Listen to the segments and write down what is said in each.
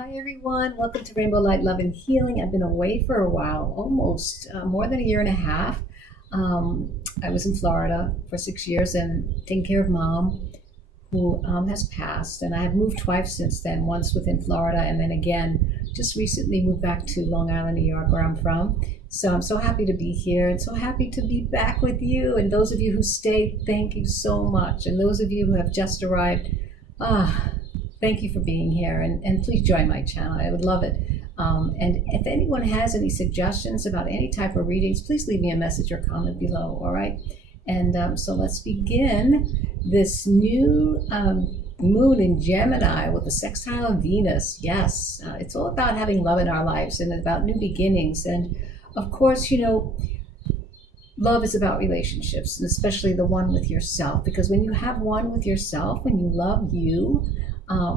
Hi everyone, welcome to Rainbow Light Love and Healing. I've been away for a while, almost more than a year and a half. I was in Florida for 6 years and taking care of mom, who has passed. And I have moved twice since then, once within Florida and then again, just recently moved back to Long Island, New York, where I'm from. So I'm so happy to be here and so happy to be back with you. And those of you who stayed, thank you so much. And those of you who have just arrived, ah, thank you for being here, and please join my channel. I would love it. And if anyone has any suggestions about any type of readings, please leave me a message or comment below, all right? And so let's begin this new moon in Gemini with the sextile of Venus. Yes, it's all about having love in our lives and about new beginnings. And of course, love is about relationships, and especially the one with yourself, because when you have one with yourself, when you love you,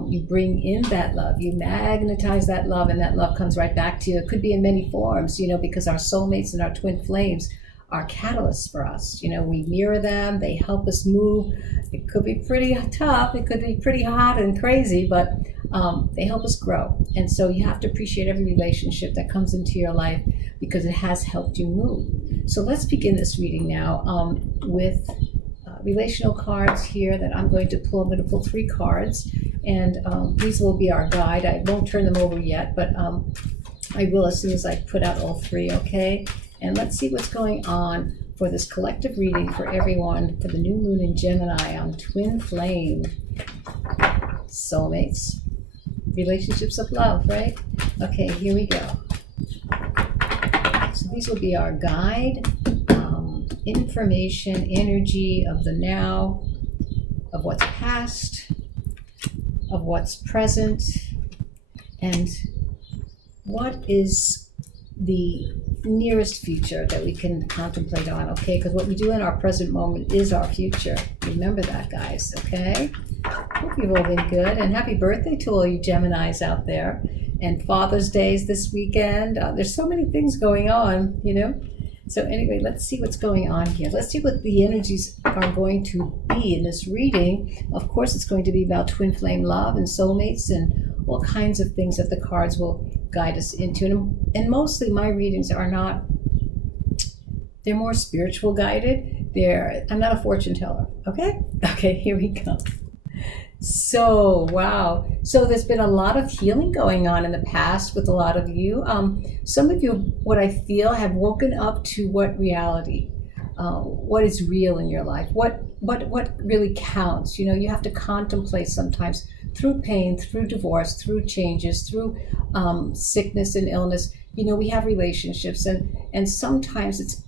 you bring in that love, you magnetize that love, and that love comes right back to you. It could be in many forms, because our soulmates and our twin flames are catalysts for us. We mirror them, they help us move. It could be pretty tough, it could be pretty hot and crazy, but they help us grow. And so you have to appreciate every relationship that comes into your life because it has helped you move. So let's begin this reading now with relational cards here that I'm going to pull. I'm going to pull 3 cards, and these will be our guide. I won't turn them over yet, but I will as soon as I put out all 3, okay? And let's see what's going on for this collective reading for everyone for the new moon in Gemini on twin flame. Soulmates, relationships of love, right? Okay, here we go. So these will be our guide. Information, energy of the now, of what's past, of what's present, and what is the nearest future that we can contemplate on, okay? Because what we do in our present moment is our future. Remember that, guys, okay? Hope you've all been good, and happy birthday to all you Geminis out there. And Father's Day is this weekend. There's so many things going on, So anyway, let's see what's going on here. Let's see what the energies are going to be in this reading. Of course, it's going to be about twin flame love and soulmates and all kinds of things that the cards will guide us into. And mostly my readings are not, they're more spiritual guided. I'm not a fortune teller, okay? Okay, here we go. So, wow. So there's been a lot of healing going on in the past with a lot of you. Some of you, what I feel, have woken up to what reality, what is real in your life, what really counts. You have to contemplate sometimes through pain, through divorce, through changes, through sickness and illness. We have relationships, and sometimes it's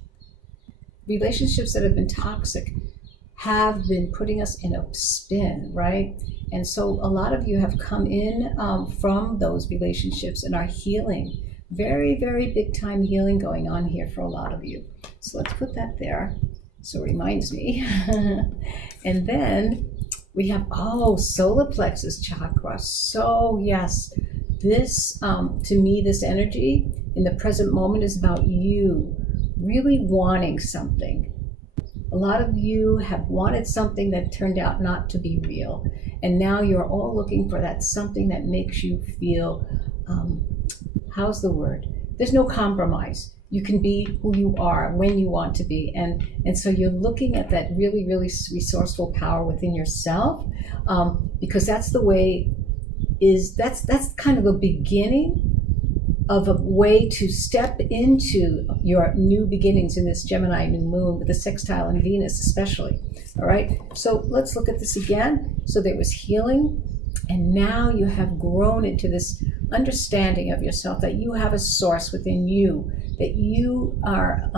relationships that have been toxic have been putting us in a spin, right? And so a lot of you have come in from those relationships and are healing. Very, very big time healing going on here for a lot of you. So let's put that there. So it reminds me. And then we have, solar plexus chakra. So yes, this, to me, this energy in the present moment is about you really wanting something. A lot of you have wanted something that turned out not to be real. And now you're all looking for that something that makes you feel, how's the word? There's no compromise. You can be who you are when you want to be. And so you're looking at that really, really resourceful power within yourself, because that's the way that's kind of a beginning of a way to step into your new beginnings in this Gemini new moon with the sextile and Venus especially. All right, so let's look at this again. So there was healing, and now you have grown into this understanding of yourself, that you have a source within you, that you are,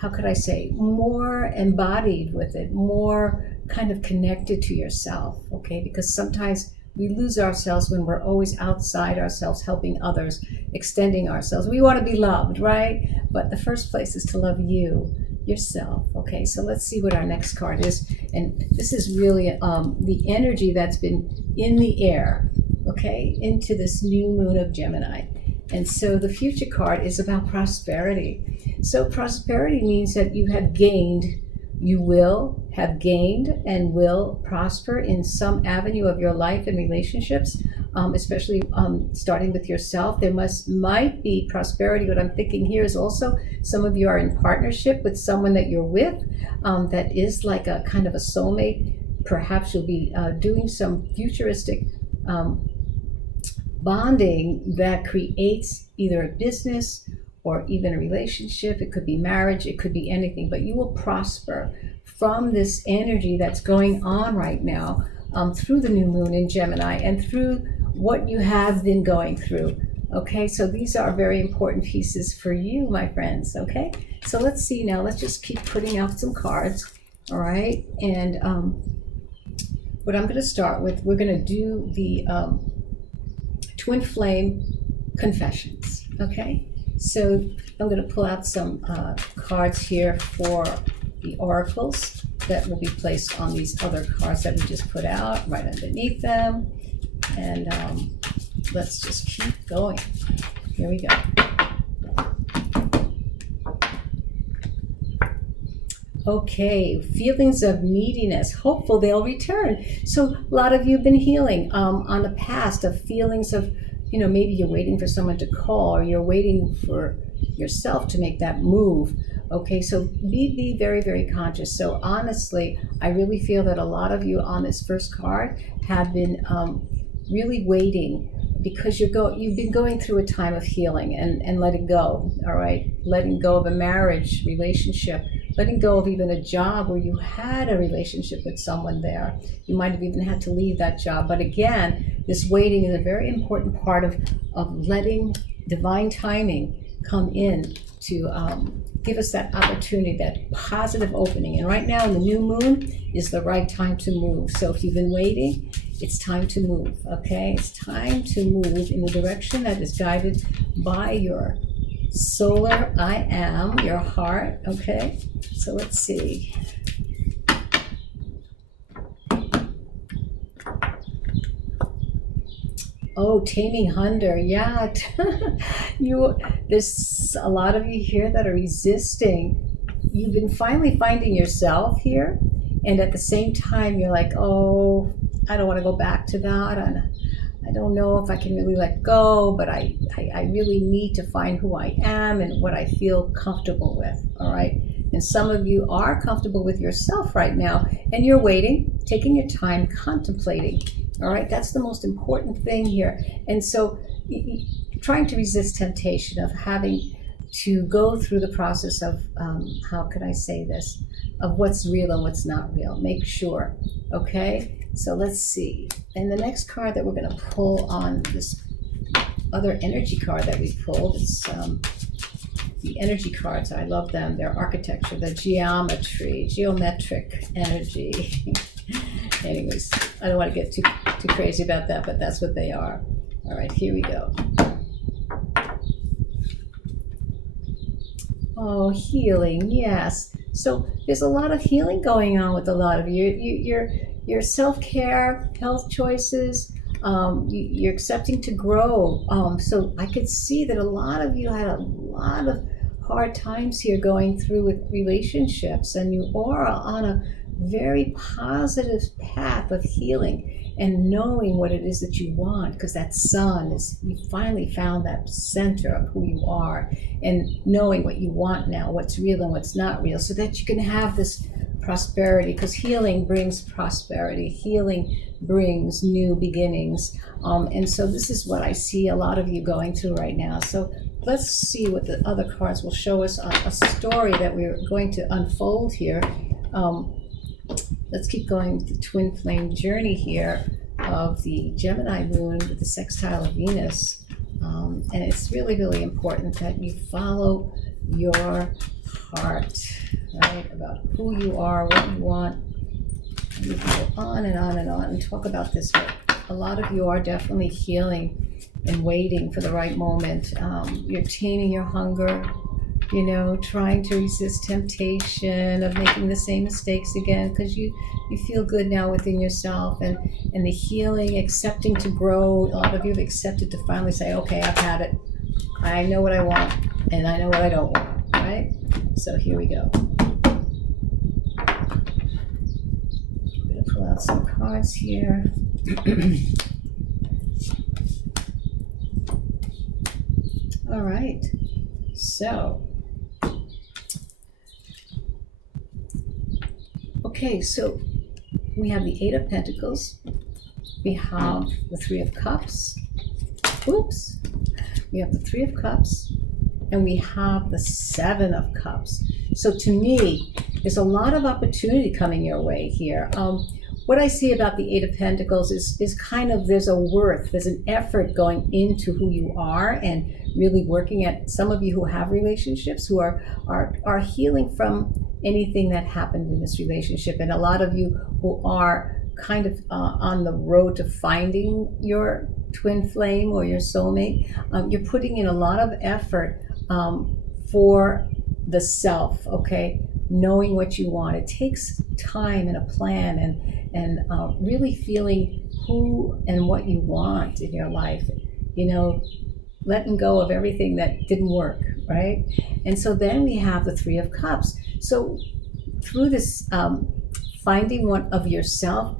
how could I say, more embodied with it, more kind of connected to yourself, okay? Because sometimes we lose ourselves when we're always outside ourselves, helping others, extending ourselves. We want to be loved, right? But the first place is to love yourself. Okay, so let's see what our next card is. And this is really the energy that's been in the air, okay, into this new moon of Gemini. And so the future card is about prosperity. So prosperity means that you have gained, you will have gained and will prosper in some avenue of your life and relationships. especially starting with yourself. There might be prosperity. What I'm thinking here is also some of you are in partnership with someone that you're with that is like a kind of a soulmate. Perhaps you'll be doing some futuristic bonding that creates either a business or even a relationship. It could be marriage, it could be anything, but you will prosper from this energy that's going on right now through the new moon in Gemini and through what you have been going through. Okay, so these are very important pieces for you, my friends. Okay, so let's see now. Let's just keep putting out some cards. All right, and what I'm going to start with, we're going to do the Twin Flame Confessions. Okay, so I'm going to pull out some cards here for the oracles that will be placed on these other cards that we just put out right underneath them. And let's just keep going. Here we go. Okay, feelings of neediness. Hopeful they'll return. So a lot of you have been healing on the past of feelings of, you know, maybe you're waiting for someone to call or you're waiting for yourself to make that move. Okay, so be very, very conscious. So honestly, I really feel that a lot of you on this first card have been really waiting because you've been going through a time of healing and letting go. All right, letting go of a marriage relationship, letting go of even a job where you had a relationship with someone there. You might have even had to leave that job. But again, this waiting is a very important part of letting divine timing come in to give us that opportunity, that positive opening. And right now in the new moon is the right time to move. So if you've been waiting, it's time to move, okay? It's time to move in the direction that is guided by your solar I am, your heart, okay? So let's see. Oh, Taming Hunter, yeah. There's a lot of you here that are resisting. You've been finally finding yourself here, and at the same time, you're like, oh, I don't want to go back to that, and I don't know if I can really let go, but I really need to find who I am and what I feel comfortable with, all right? And some of you are comfortable with yourself right now, and you're waiting, taking your time, contemplating. All right, that's the most important thing here. And so trying to resist temptation of having to go through the process of, how could I say this, of what's real and what's not real. Make sure, okay? So let's see. And the next card that we're going to pull on this other energy card that we pulled, it's the energy cards. I love them. They're architecture, the geometric energy. Anyways, I don't want to get too crazy about that, but that's what they are. All right, here we go. Oh, healing, yes. So there's a lot of healing going on with a lot of you. Your self-care, health choices, you're accepting to grow. So I could see that a lot of you had a lot of hard times here going through with relationships, and you are on a very positive path of healing and knowing what it is that you want, because that sun is, you finally found that center of who you are and knowing what you want now, what's real and what's not real, so that you can have this prosperity, because healing brings prosperity, healing brings new beginnings, and so this is what I see a lot of you going through right now. So let's see what the other cards will show us on a story that we're going to unfold here. Let's keep going with the twin flame journey here of the Gemini moon with the sextile of Venus. And it's really, really important that you follow your heart, right? About who you are, what you want. And you can go on and on and on and talk about this, but a lot of you are definitely healing and waiting for the right moment. You're taming your hunger, you know, trying to resist temptation of making the same mistakes again, because you feel good now within yourself, and the healing, accepting to grow. A lot of you have accepted to finally say, okay, I've had it. I know what I want, and I know what I don't want, right? So here we go. I'm going to pull out some cards here. All right. So, okay, so we have the Eight of Pentacles. We have the Three of Cups. Oops. We have the Three of Cups. And we have the Seven of Cups. So to me, there's a lot of opportunity coming your way here. What I see about the Eight of Pentacles is kind of, there's a worth, there's an effort going into who you are and really working at some of you who have relationships who are healing from anything that happened in this relationship. And a lot of you who are kind of on the road to finding your twin flame or your soulmate, you're putting in a lot of effort for the self, okay? Knowing what you want. It takes time and a plan and really feeling who and what you want in your life. You know, letting go of everything that didn't work, right? And so then we have the Three of Cups. So through this finding one of yourself,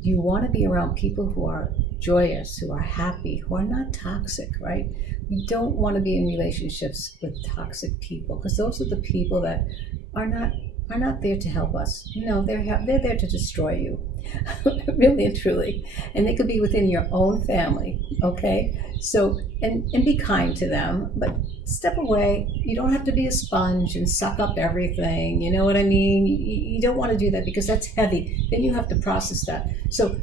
you want to be around people who are joyous, who are happy, who are not toxic, right? You don't want to be in relationships with toxic people, because those are the people that are not there to help us. No, they're there to destroy you, really and truly. And they could be within your own family, okay? So, and be kind to them, but step away. You don't have to be a sponge and suck up everything. You know what I mean? You don't want to do that, because that's heavy. Then you have to process that. So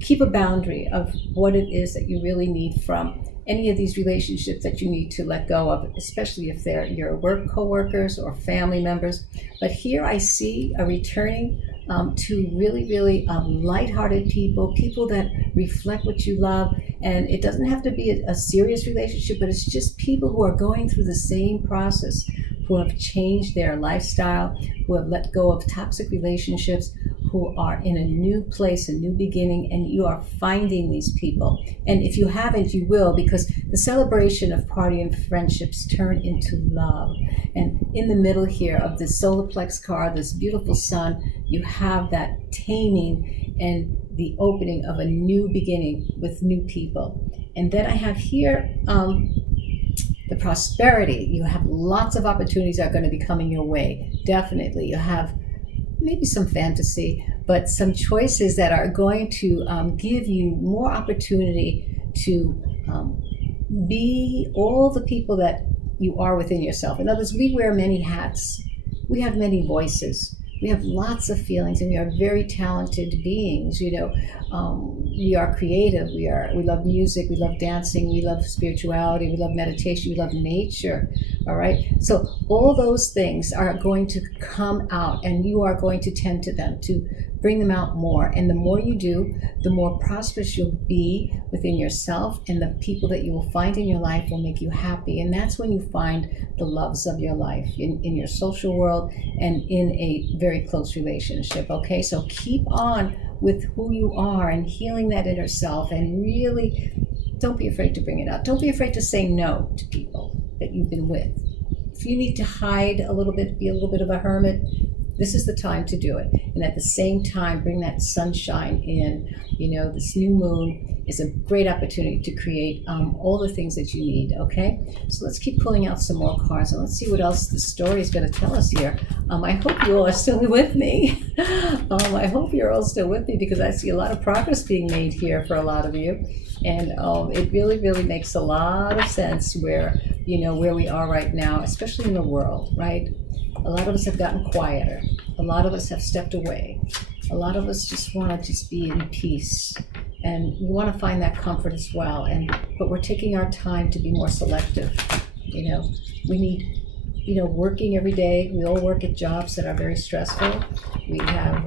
keep a boundary of what it is that you really need from any of these relationships that you need to let go of, especially if they're your work coworkers or family members. But here I see a returning to really, really lighthearted people that reflect what you love. And it doesn't have to be a serious relationship, but it's just people who are going through the same process, who have changed their lifestyle, who have let go of toxic relationships, who are in a new place, a new beginning, and you are finding these people. And if you haven't, you will, because the celebration of party and friendships turn into love. And in the middle here of this solar plex card, this beautiful sun, you have that taming and the opening of a new beginning with new people. And then I have here the prosperity. You have lots of opportunities that are going to be coming your way. Definitely. You have maybe some fantasy, but some choices that are going to give you more opportunity to be all the people that you are within yourself. In other words, we wear many hats. We have many voices. We have lots of feelings, and we are very talented beings. You know, we are creative. We love music. We love dancing. We love spirituality. We love meditation. We love nature. All right. So all those things are going to come out, and you are going to tend to them, to bring them out more. And the more you do, the more prosperous you'll be within yourself, and the people that you will find in your life will make you happy. And that's when you find the loves of your life in your social world and in a very close relationship. Okay, so keep on with who you are and healing that inner self, and really don't be afraid to bring it up. Don't be afraid to say no to people that you've been with. If you need to hide a little bit, be a little bit of a hermit, this is the time to do it. And at the same time, bring that sunshine in. You know, this new moon is a great opportunity to create all the things that you need, okay? So let's keep pulling out some more cards, and let's see what else the story is going to tell us here. I hope you all are still with me. I hope you're all still with me, because I see a lot of progress being made here for a lot of you. And it really, really makes a lot of sense where we are right now, especially in the world, right? A lot of us have gotten quieter. A lot of us have stepped away. A lot of us just want to be in peace. And we want to find that comfort as well. But we're taking our time to be more selective. You know, we need, working every day. We all work at jobs that are very stressful. We have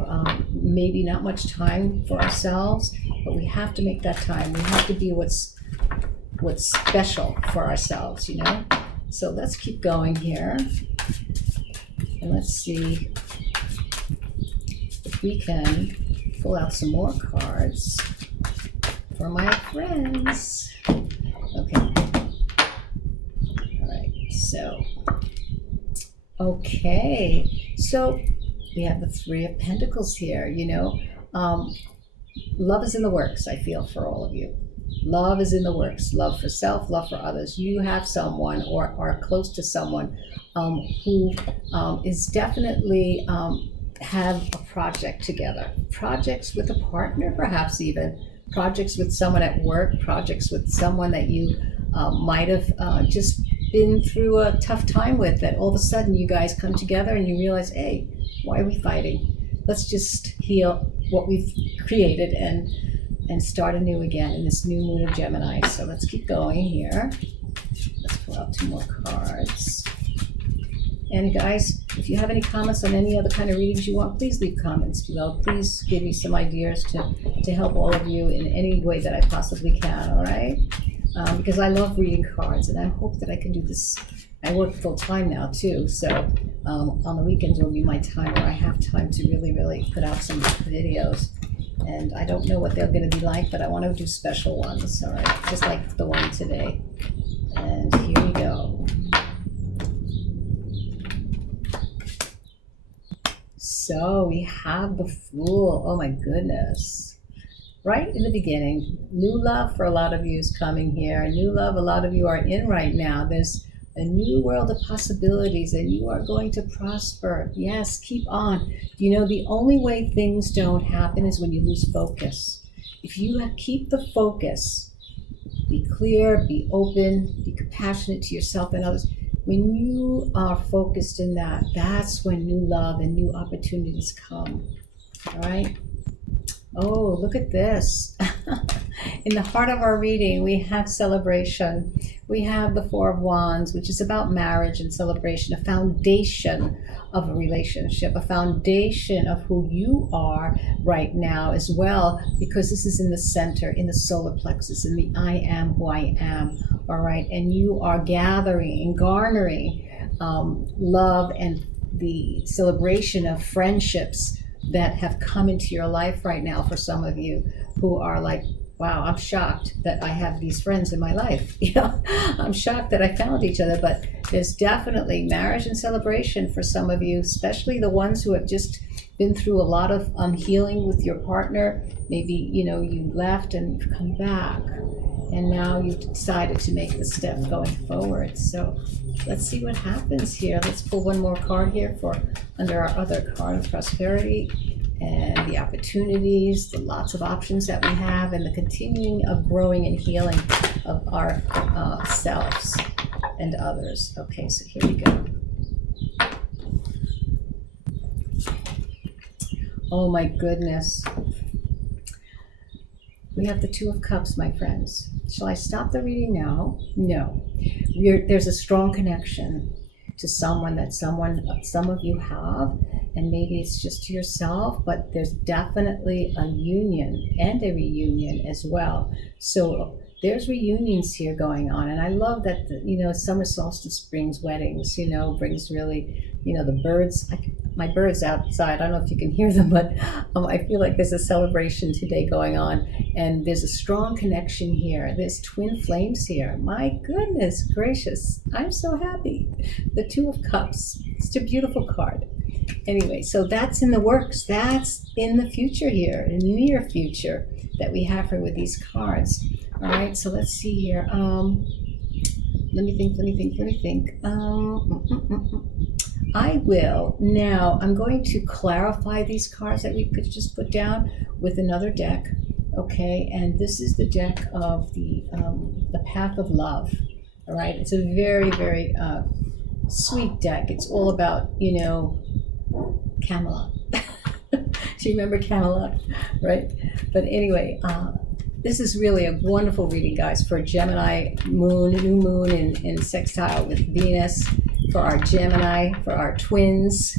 maybe not much time for ourselves, but we have to make that time. We have to be what's special for ourselves, So let's keep going here. And let's see if we can pull out some more cards for my friends. Okay. All right. So we have the Three of Pentacles here. Love is in the works, I feel, for all of you. Love is in the works. Love for self, love for others. You have someone or are close to someone who is definitely have a project together. Projects with a partner, perhaps even. Projects with someone at work. Projects with someone that you might have just been through a tough time with, that all of a sudden you guys come together and you realize, hey, why are we fighting? Let's just heal what we've created and start anew again in this new moon of Gemini. So let's keep going here. Let's pull out 2 more cards. And guys, if you have any comments on any other kind of readings you want, please leave comments below. Please give me some ideas to help all of you in any way that I possibly can, all right? Because I love reading cards, and I hope that I can do this. I work full time now too, so on the weekends will be my time where I have time to really put out some videos. And I don't know what they're going to be like, but I want to do special ones, all right? Just like the one today. And here we go. So we have the Fool. Oh my goodness. Right in the beginning, new love for a lot of you is coming here. New love a lot of you are in right now. There's a new world of possibilities, and you are going to prosper. Yes, keep on. You know, the only way things don't happen is when you lose focus. If you keep the focus, be clear, be open, be compassionate to yourself and others. When you are focused in that, that's when new love and new opportunities come. All right? Oh, look at this. In the heart of our reading, we have celebration. We have the 4 of Wands, which is about marriage and celebration, a foundation of a relationship, a foundation of who you are right now as well, because this is in the center, in the solar plexus, in the I am who I am, all right? And you are gathering and garnering love and the celebration of friendships that have come into your life right now for some of you who are like, wow, I'm shocked that I have these friends in my life. You know, I'm shocked that I found each other, but there's definitely marriage and celebration for some of you, especially the ones who have just been through a lot of healing with your partner. Maybe, you know, you left and you've come back, and now you've decided to make the step going forward. So let's see what happens here. Let's pull 1 more card here for under our other card of prosperity and the opportunities, the lots of options that we have, and the continuing of growing and healing of our selves and others. Okay, so here we go. Oh my goodness. We have the 2 of Cups, my friends. Shall I stop the reading now? No. There's a strong connection to someone that some of you have, and maybe it's just to yourself, but there's definitely a union and a reunion as well. So there's reunions here going on, and I love that, you know, summer solstice brings weddings, you know, brings really, you know, the birds. My birds outside, I don't know if you can hear them, but I feel like there's a celebration today going on, and there's a strong connection here. There's twin flames here. My goodness gracious, I'm so happy. The 2 of Cups, it's a beautiful card. Anyway, so that's in the works. That's in the future here, in the near future that we have here with these cards. All right, so let's see here. Let me think. I will. Now, I'm going to clarify these cards that we could just put down with another deck, okay? And this is the deck of the Path of Love, all right? It's a very sweet deck. It's all about, you know, Camelot. Do you remember Camelot, right? But anyway, this is really a wonderful reading, guys, for Gemini moon, new moon in sextile with Venus, for our Gemini, for our twins.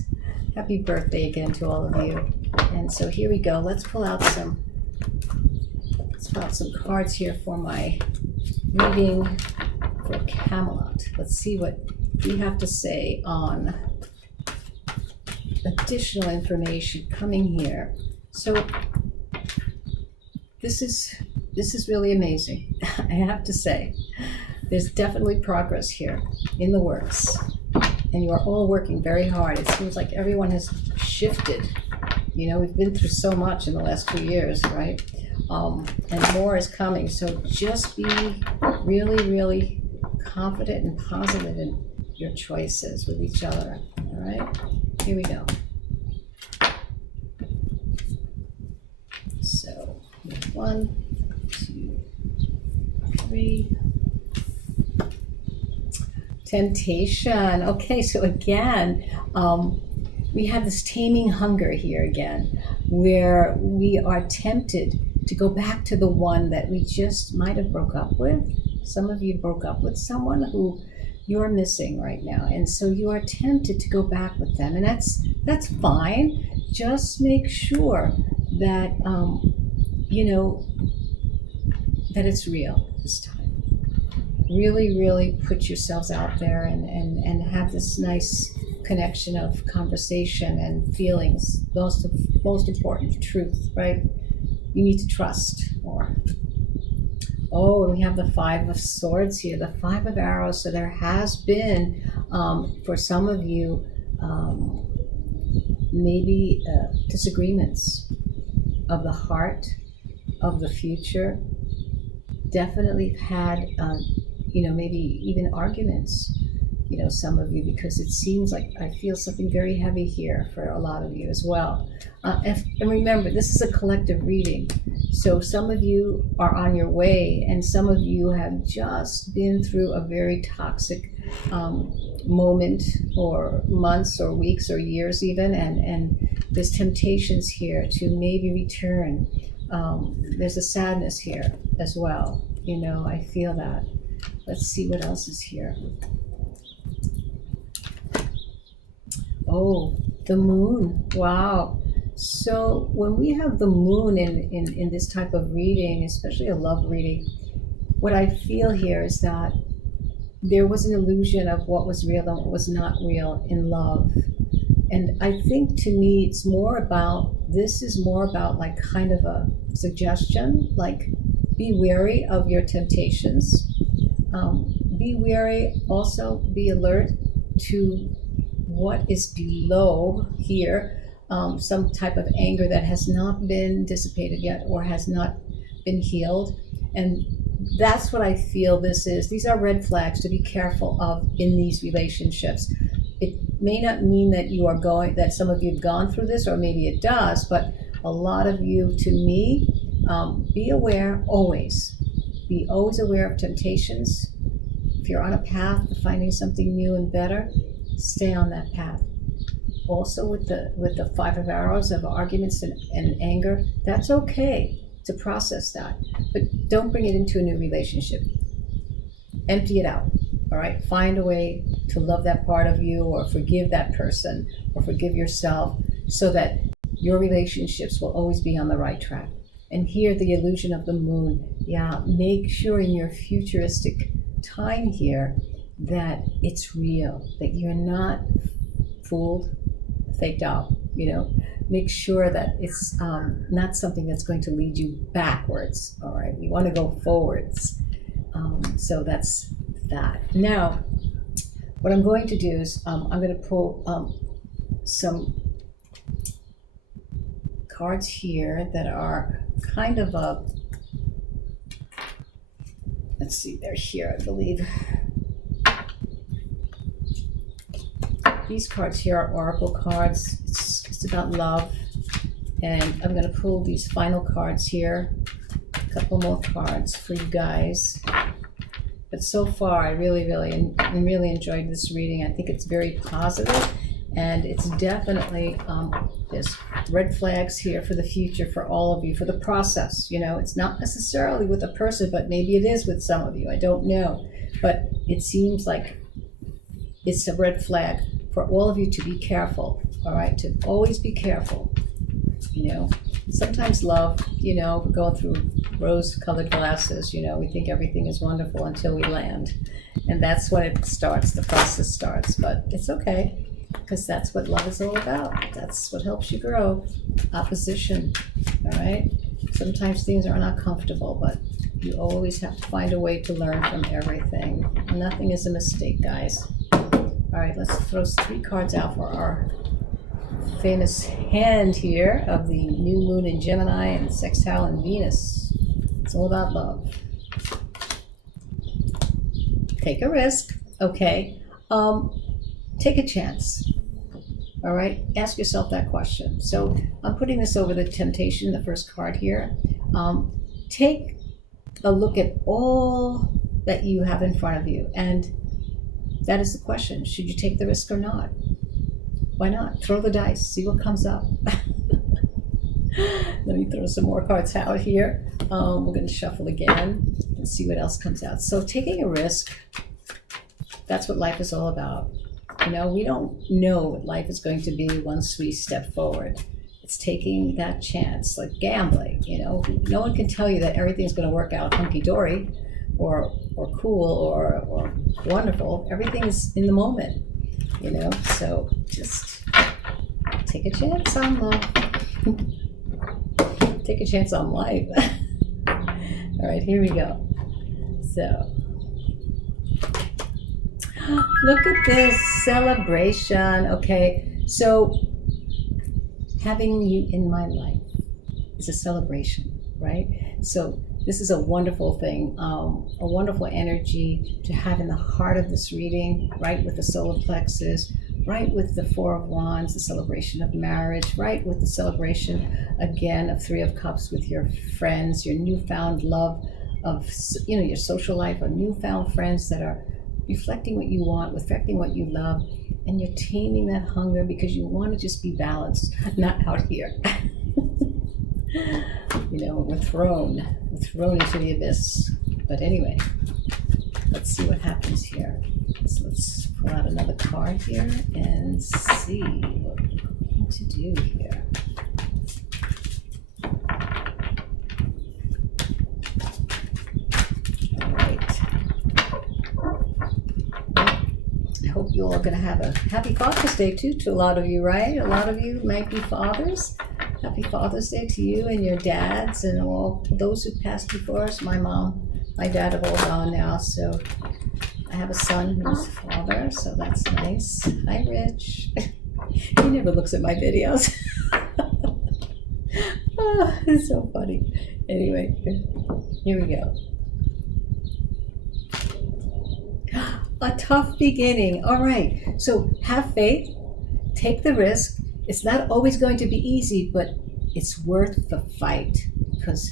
Happy birthday again to all of you. And so here we go. Let's pull out some cards here for my reading for Camelot. Let's see what we have to say on additional information coming here. So this is really amazing. I have to say, there's definitely progress here in the works, and you are all working very hard. It seems like everyone has shifted. You know, we've been through so much in the last 2 years, right? and more is coming. So just be really, really confident and positive in your choices with each other. All right, here we go. So 1, 2, 3. Temptation. Okay, so again, we have this taming hunger here again, where we are tempted to go back to the one that we just might have broke up with. Some of you broke up with someone who you're missing right now, and so you are tempted to go back with them, and that's fine. Just make sure that you know that it's real this time. Really, really put yourselves out there and have this nice connection of conversation and feelings. Most important, truth, right? You need to trust more. Oh, and we have the 5 of Swords here, the 5 of Arrows. So there has been, for some of you, maybe disagreements of the heart, of the future. Definitely had, maybe even arguments, some of you, because it seems like I feel something very heavy here for a lot of you as well. And remember, this is a collective reading. So some of you are on your way, and some of you have just been through a very toxic moment, or months or weeks or years even, and there's temptations here to maybe return. There's a sadness here as well. I feel that. Let's see what else is here. Oh, the moon. Wow. So when we have the moon in this type of reading, especially a love reading, what I feel here is that there was an illusion of what was real and what was not real in love. And I think, to me, this is more about like kind of a suggestion, like be wary of your temptations. Be wary, also be alert to what is below here, some type of anger that has not been dissipated yet or has not been healed. And that's what I feel this is. These are red flags to be careful of in these relationships. It may not mean that that some of you have gone through this, or maybe it does, but a lot of you, to me, be aware always. Be always aware of temptations. If you're on a path to finding something new and better, stay on that path. Also with the 5 of Arrows of arguments and anger, that's okay to process that, but don't bring it into a new relationship. Empty it out. All right, find a way to love that part of you, or forgive that person, or forgive yourself, so that your relationships will always be on the right track. And here, the illusion of the moon. Yeah, make sure in your futuristic time here that it's real, that you're not fooled, faked out, Make sure that it's not something that's going to lead you backwards, all right? We want to go forwards. So that's that. Now, what I'm going to do is I'm going to pull some cards here that are kind of let's see, they're here, I believe. These cards here are oracle cards. It's about love. And I'm going to pull these final cards here. A couple more cards for you guys. But so far, I really enjoyed this reading. I think it's very positive, and it's definitely, there's red flags here for the future for all of you, for the process. It's not necessarily with a person, but maybe it is with some of you. I don't know. But it seems like it's a red flag for all of you to be careful, all right? To always be careful. Sometimes love, we're going through rose-colored glasses, we think everything is wonderful until we land. And that's when it starts, the process starts. But it's okay, because that's what love is all about. That's what helps you grow. Opposition, all right? Sometimes things are not comfortable, but you always have to find a way to learn from everything. Nothing is a mistake, guys. All right, let's throw 3 cards out for our famous hand here of the new moon in Gemini and sextile in Venus. It's all about love. Take a risk, okay? Take a chance. All right, ask yourself that question. So I'm putting this over the temptation, the first card here. Take a look at all that you have in front of you, and that is the question. Should you take the risk or not? Why not? Throw the dice, see what comes up. Let me throw some more cards out here. We're going to shuffle again and see what else comes out. So taking a risk, that's what life is all about. You know, we don't know what life is going to be once we step forward. It's taking that chance, like gambling, you know. No one can tell you that everything's going to work out hunky-dory or cool or wonderful. Everything is in the moment, you know. So just take a chance on love. Take a chance on life. All right, here we go. So look at this celebration. Okay, so having you in my life is a celebration, right? So this is a wonderful thing, a wonderful energy to have in the heart of this reading, right with the solar plexus, right with the Four of Wands, the celebration of marriage, right with the celebration, again, of Three of Cups with your friends, your newfound love of, you know, your social life, or newfound friends that are reflecting what you want, reflecting what you love, and you're taming that hunger because you want to just be balanced, not out here. You know, we're thrown into the abyss. But anyway, let's see what happens here. So let's pull out another card here and see what we're going to do here. I hope you all are going to have a happy Father's Day too, to a lot of you, right? A lot of you might be fathers. Happy Father's Day to you and your dads and all those who passed before us. My mom, my dad have all gone now, so I have a son who's a father, so that's nice. Hi, Rich. He never looks at my videos. Oh, it's so funny. Anyway, here we go. A tough beginning. All right, so have faith, take the risk. It's not always going to be easy, but it's worth the fight, because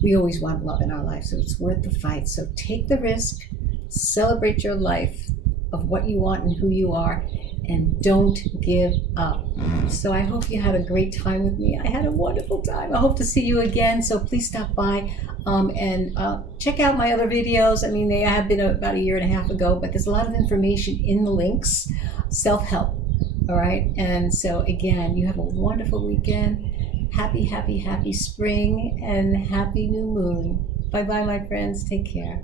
we always want love in our life, so it's worth the fight. So take the risk, celebrate your life of what you want and who you are, and don't give up. So I hope you had a great time with me. I had a wonderful time. I hope to see you again, so please stop by and check out my other videos. I mean, they have been about a year and a half ago, but there's a lot of information in the links. Self-help, all right? And so again, you have a wonderful weekend. Happy, happy, happy spring and happy new moon. Bye-bye, my friends. Take care.